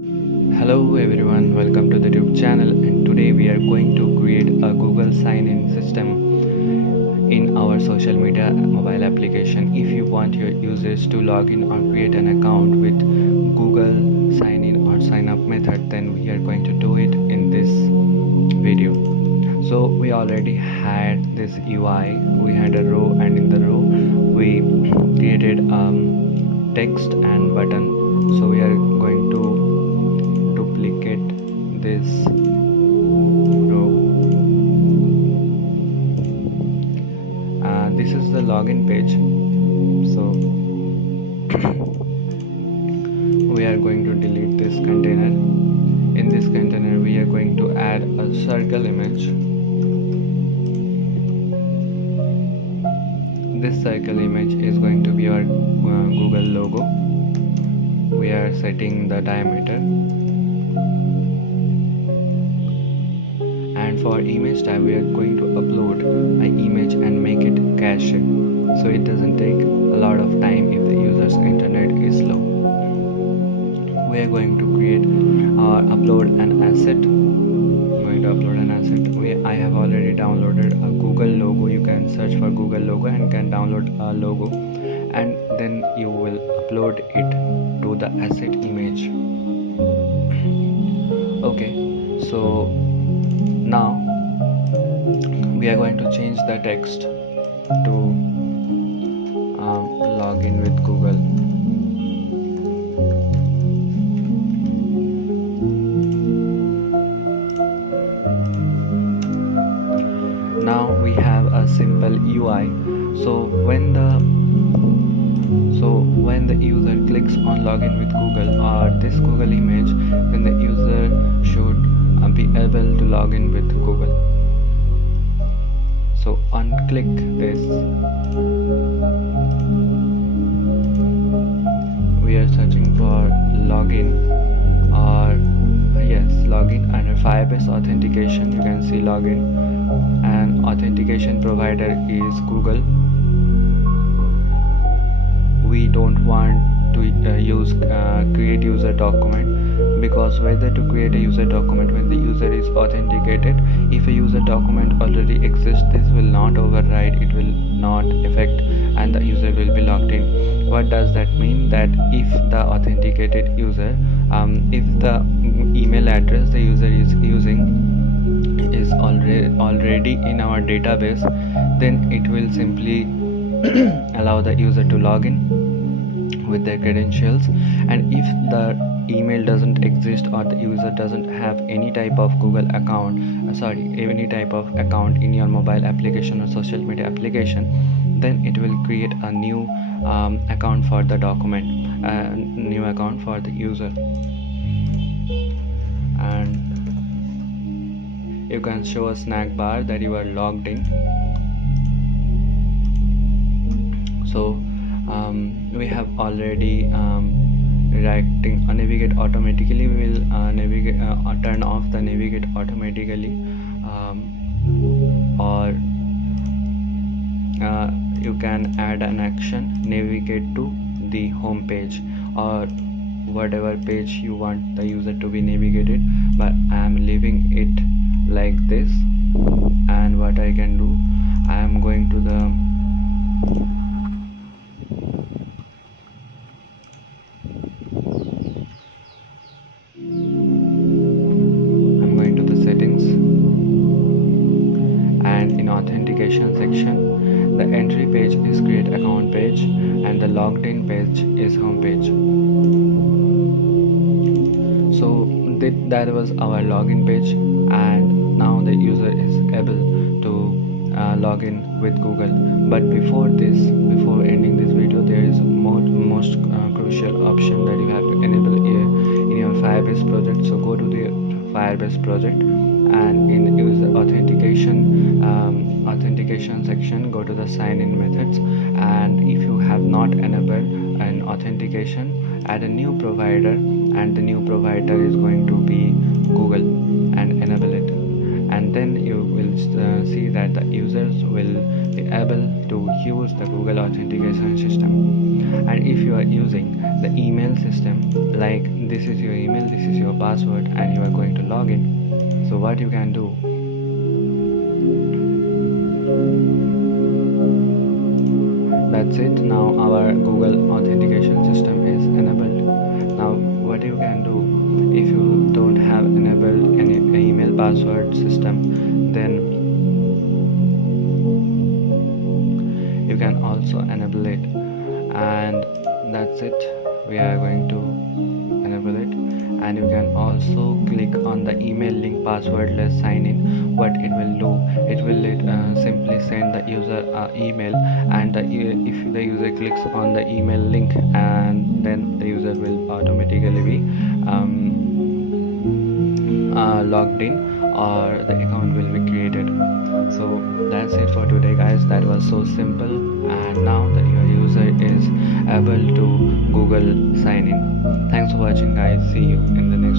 Hello everyone, welcome to the YouTube channel, and today we are going to create a Google sign-in system in our social media mobile application. If you want your users to log in or create an account with Google sign-in or sign-up method, then we are going to do it in this video. So we already had this UI, we had a row, and in the row we created text and button. So we are going to duplicate this row. This is the login page. So we are going to delete this container. In this container we are going to add a circle image. This circle image is going to be our Google logo. We are setting the diameter, and for image type we are going to upload an image and make it cache, so it doesn't take a lot of time if the user's internet is slow. We are going to create or upload an asset. I have already downloaded a Google logo. You can search for Google logo and can download a logo, and then you will upload it to the asset image. Okay, so now we are going to change the text to login with Google. Now we have a simple UI. So when the user clicks on login with Google or this Google image, then the user should be able to log in with Google. So unclick this. We are searching for login, or yes, login under Firebase authentication. You can see login, and authentication provider is Google. We don't want to use create user document, because whether to create a user document when the user is authenticated, if a user document already exists, this will not override, it will not affect, and the user will be logged in. What does that mean? That if the authenticated user, if the email address the user is using is already in our database, then it will simply allow the user to log in with their credentials. And if the email doesn't exist or the user doesn't have any type of Google account, any type of account in your mobile application or social media application, then it will create a new account for the document, new account for the user, and you can show a snack bar that you are logged in. So we have already navigate automatically. We will navigate turn off the navigate automatically, or you can add an action, navigate to the home page, or whatever page you want the user to be navigated. But I am leaving it like this, and what I can do, I am going to the settings, and in authentication section the entry page is create account page, and the logged in page is home page. So that was our login page, and now the user is able to log in with Google. But before ending this video, there is most crucial option that you have to enable here in your Firebase project. So go to the Firebase project, and in user authentication section, go to the sign in methods, and if you have not enabled an authentication, add a new provider, and the new provider is going to be Google, and enable it. And then you will see that the users will be able to use the Google authentication system. And if you are using the email system, like this is your email, this is your password, and you are going to log in, so what you can do, that's it. Now our Google authentication system is enabled. Now what you can do, if you don't have enabled any email password system, then you can also enable it. And that's it, we are going to enable it. And you can also click on the email link passwordless sign in. What it will do, it will simply send the user email, and if the user clicks on the email link, and then the user will automatically be logged in, or the account will be created. So that's it for today, guys. That was so simple, and now that your user is able to Google sign in. Thanks for watching, guys. See you in the next